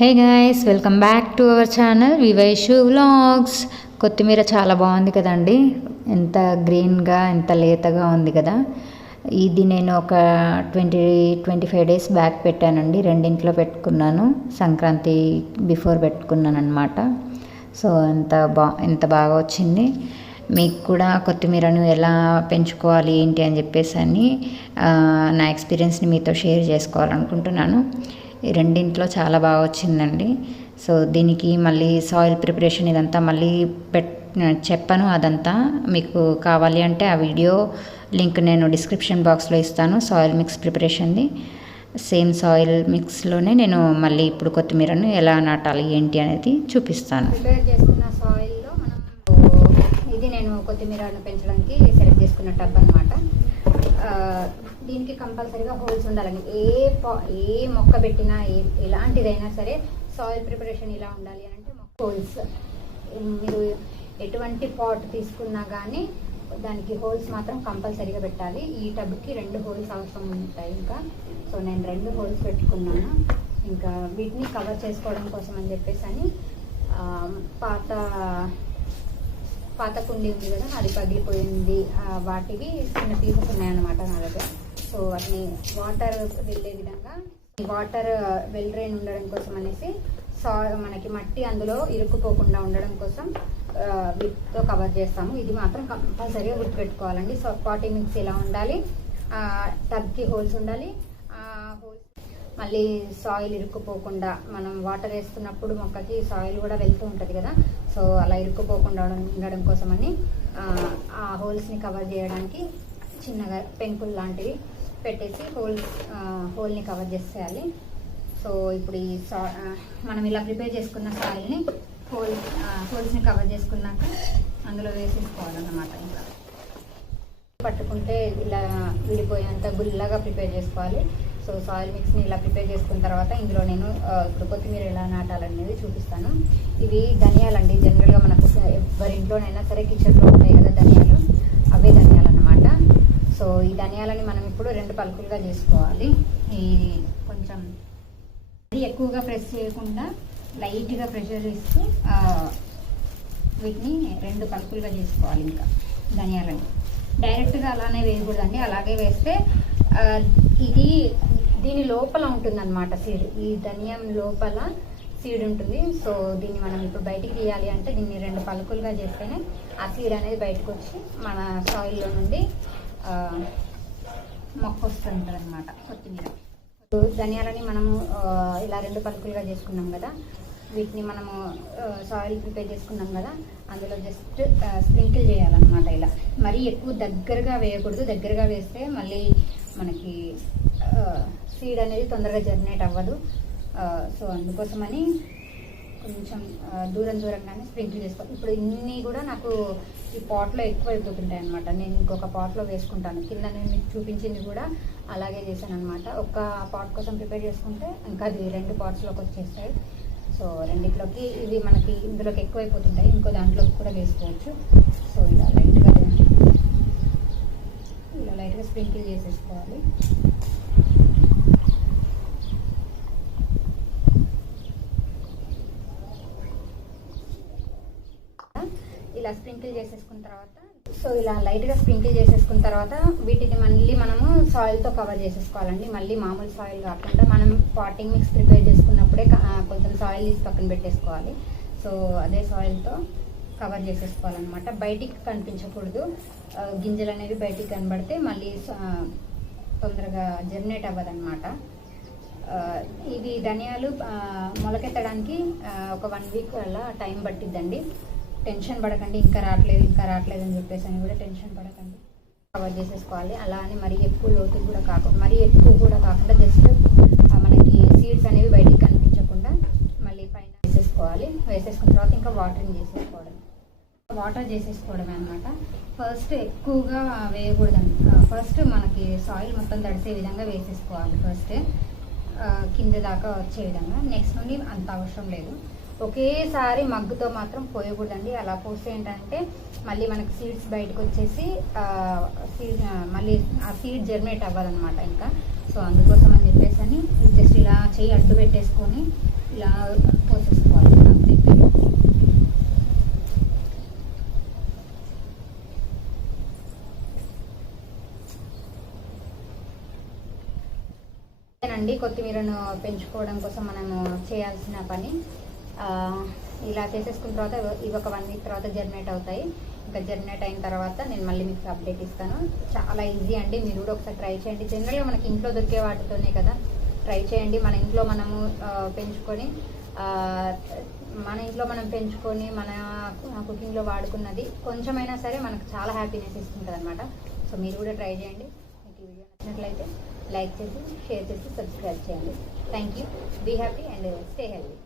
Hey guys welcome back to our channel వివైషు vlogs కొత్తిమీర చాలా బాగుంది కదండి. ఎంత గ్రీన్గా ఎంత లేతగా ఉంది కదా. ఇది నేను ఒక twenty twenty five days back పెట్టానండి. రెండింట్లో పెట్టుకున్నాను. సంక్రాంతి బిఫోర్ పెట్టుకున్నాను అనమాట సో ఎంత బా ఎంత బాగా వచ్చింది. మీకు కూడా కొత్తిమీరను ఎలా పెంచుకోవాలి ఏంటి అని చెప్పేసి అని నా ఎక్స్పీరియన్స్ని మీతో షేర్ చేసుకోవాలనుకుంటున్నాను. ఈ రెండింట్లో చాలా బాగా వచ్చిందండి. సో దీనికి మళ్ళీ సాయిల్ ప్రిపరేషన్ ఇదంతా మళ్ళీ పెట్ చెప్పను అదంతా. మీకు కావాలి అంటే ఆ వీడియో లింక్ నేను డిస్క్రిప్షన్ బాక్స్లో ఇస్తాను సాయిల్ మిక్స్ ప్రిపరేషన్ది. సేమ్ సాయిల్ మిక్స్లోనే నేను మళ్ళీ ఇప్పుడు కొత్తిమీరను ఎలా నాటాలి ఏంటి అనేది చూపిస్తాను. చేసుకున్న ఇది నేను కొత్తిమీరను పెంచడానికి సెలెక్ట్ చేసుకున్న టబ్ అనమాట దీనికి కంపల్సరీగా హోల్స్ ఉండాలండి. ఏ పా ఏ మొక్క పెట్టినా ఏ ఎలాంటిదైనా సరే సాయిల్ ప్రిపరేషన్ ఇలా ఉండాలి అని అంటే హోల్స్. మీరు ఎటువంటి పాట్ తీసుకున్నా కానీ దానికి హోల్స్ మాత్రం కంపల్సరీగా పెట్టాలి. ఈ టబ్కి రెండు హోల్స్ అవసరం ఉంటాయి ఇంకా. సో నేను రెండు హోల్స్ పెట్టుకున్నాను. ఇంకా వీటిని కవర్ చేసుకోవడం కోసం అని చెప్పేసి అని పాత పాత కుండీ ఉంది కదా అది పగిలిపోయింది. వాటివి చిన్న పీసెస్ ఉన్నాయన్నమాట నా దగ్గర. సో వాటిని వాటర్ వెళ్ళే విధంగా వాటర్ వెల్ డ్రైన్ ఉండడం కోసం అనేసి సా మనకి మట్టి అందులో ఇరుక్కుపోకుండా ఉండడం కోసం విత్తో కవర్ చేస్తాము. ఇది మాత్రం కంపల్సరీగా గుర్తుపెట్టుకోవాలండి. సో పాటింగ్ మిక్స్ ఇలా ఉండాలి? టబ్కి హోల్స్ ఉండాలి. ఆ హోల్స్ మళ్ళీ సాయిల్ ఇరుక్కుపోకుండా మనం వాటర్ వేస్తున్నప్పుడు మొక్కకి సాయిల్ కూడా వెళ్తూ ఉంటుంది కదా. సో అలా ఇరుక్కుపోకుండా ఉండడం- కోసమని ఆ, ఆ హోల్స్ని కవర్ చేయడానికి చిన్నగా పెంకుల్ లాంటివి పెట్టేసి హోల్ హోల్ని కవర్ చేసేయాలి. సో ఇప్పుడు ఈ సా మనం ఇలా ప్రిపేర్ చేసుకున్న సాయిల్ని హోల్ హోల్స్ని కవర్ చేసుకున్నాక అందులో వేసేసుకోవాలన్నమాట ఇంకా. పట్టుకుంటే ఇలా విడిపోయేంత గుల్లగా ప్రిపేర్ చేసుకోవాలి. సో సాయిల్ మిక్స్ని ఇలా ప్రిపేర్ చేసుకున్న తర్వాత ఇందులో నేను ఇప్పుడు కొత్తిమీర ఎలా నాటాలనేది చూపిస్తాను. ఇవి ధనియాలండి జనరల్గా మనకు ఎవరి ఇంట్లోనైనా సరే కిచెన్లో ఉంటాయి కదా ధనియాలు. అవే ధనియాలు అన్నమాట సో ఈ ధనియాలని మనం రెండు పలుకులుగా చేసుకోవాలి. ఈ కొంచెం అది ఎక్కువగా ప్రెస్ చేయకుండా లైట్గా ప్రెషర్ ఇస్తూ వీటిని రెండు పలుకులుగా చేసుకోవాలి ఇంకా ధనియాలని. డైరెక్ట్గా అలానే వేయకూడదండి. అలాగే వేస్తే ఇది దీని లోపల ఉంటుందన్నమాట సీడ్. ఈ ధనియం లోపల సీడ్ ఉంటుంది. సో దీన్ని మనం ఇప్పుడు బయటికి తీయాలి అంటే దీన్ని రెండు పలుకులుగా చేస్తేనే ఆ సీడ్ అనేది బయటకు వచ్చి మన సాయిల్లో నుండి మొక్క వస్తుంటుంది అనమాట కొత్తిమీర ధనియాలని మనము ఇలా రెండు పలుకులుగా చేసుకున్నాం కదా వీటిని మనము సాయిల్ ప్రిపేర్ చేసుకున్నాం కదా అందులో జస్ట్ స్ప్రింకిల్ చేయాలన్నమాట ఇలా. మరీ ఎక్కువ దగ్గరగా వేయకూడదు దగ్గరగా వేస్తే మళ్ళీ మనకి సీడ్ అనేది తొందరగా జర్నేట్ అవ్వదు. సో అందుకోసమని కొంచెం దూరం దూరంగానే స్ప్రింకిల్ చేసుకోవాలి. ఇప్పుడు ఇన్ని కూడా నాకు ఈ పాట్లో ఎక్కువ అయిపోతుంటాయి అనమాట నేను ఇంకొక పాట్లో వేసుకుంటాను. కింద నేను మీకు చూపించింది కూడా అలాగే చేశాను అనమాట ఒక పాట్ కోసం ప్రిపేర్ చేసుకుంటే ఇంకా అది రెండు పాట్స్లోకి వచ్చేస్తాయి. సో రెండిట్లోకి ఇవి మనకి ఇందులోకి ఎక్కువ అయిపోతుంటాయి ఇంకో దాంట్లోకి కూడా వేసుకోవచ్చు. సో ఇలా లైట్గా ఇలా లైట్గా స్ప్రింకిల్ చేసేసుకోవాలి. ఇలా స్ప్రింకిల్ చేసేసుకున్న తర్వాత సో ఇలా లైట్గా స్ప్రింకిల్ చేసేసుకున్న తర్వాత వీటిని మళ్ళీ మనము సాయిల్తో కవర్ చేసేసుకోవాలండి. మళ్ళీ మామూలు సాయిల్ కాకుండా మనం పాటింగ్ మిక్స్ ప్రిపేర్ చేసుకున్నప్పుడే కొంచెం సాయిల్ తీసి పక్కన పెట్టేసుకోవాలి. సో అదే సాయిల్తో కవర్ చేసేసుకోవాలన్నమాట. బయటికి కనిపించకూడదు. గింజలు అనేవి బయటికి కనబడితే మళ్ళీ తొందరగా జర్నేట్ అవ్వదన్నమాట. ఇవి ధనియాలు మొలకెత్తడానికి ఒక వన్ వీక్ అలా టైం పట్టిద్దండి. టెన్షన్ పడకండి ఇంకా రావట్లేదు ఇంకా రావట్లేదు అని చెప్పేసి అని కూడా టెన్షన్ పడకండి. కవర్ చేసేసుకోవాలి. అలా అని మరీ ఎక్కువ లోతు కూడా కాకుండా మరీ ఎక్కువ కూడా కాకుండా జస్ట్ మనకి సీడ్స్ అనేవి బయటికి కనిపించకుండా మళ్ళీ పైన వేసేసుకోవాలి. వేసేసుకున్న తర్వాత ఇంకా వాటరింగ్ చేసేసుకోవడం. వాటర్ చేసేసుకోవడమే అనమాట ఫస్ట్ ఎక్కువగా వేయకూడదండి. ఫస్ట్ మనకి సాయిల్ మొత్తం తడిసే విధంగా వేసేసుకోవాలి ఫస్ట్ కింద దాకా వచ్చే విధంగా. నెక్స్ట్ నుండి అంత అవసరం లేదు. ఒకేసారి మగ్గుతో మాత్రం పోయకూడదండి. అలా పోస్తే ఏంటంటే మళ్ళీ మనకి సీడ్స్ బయటకు వచ్చేసి సీడ్ మళ్ళీ ఆ సీడ్ జర్మినేట్ అవ్వాలన్నమాట ఇంకా. సో అందుకోసం అని చెప్పేసి అని జస్ట్ ఇలా చెయ్యి అడ్డు పెట్టేసుకొని ఇలా పోసేసుకోవాలి. అంతే. అండి కొత్తిమీరను పెంచుకోవడం కోసం మనము చేయాల్సిన పని. ఇలా చేసేసుకున్న తర్వాత ఇవి ఒక వన్ వీక్ తర్వాత జర్మినేట్ అవుతాయి. ఇంకా జర్మినేట్ అయిన తర్వాత నేను మళ్ళీ మీకు అప్డేట్ ఇస్తాను. చాలా ఈజీ అండి. మీరు కూడా ఒకసారి ట్రై చేయండి. జనరల్గా మనకి ఇంట్లో దొరికే వాటితోనే కదా. ట్రై చేయండి. మన ఇంట్లో మనము పెంచుకొని మన ఇంట్లో మనం పెంచుకొని మన కుకింగ్లో వాడుకున్నది కొంచెమైనా సరే మనకు చాలా హ్యాపీనెస్ ఇస్తుంటుంది అనమాట సో మీరు కూడా ట్రై చేయండి. మీకు ఈ వీడియో నచ్చినట్లయితే లైక్ చేసి షేర్ చేసి సబ్స్క్రైబ్ చేయండి. Thank you be happy and stay healthy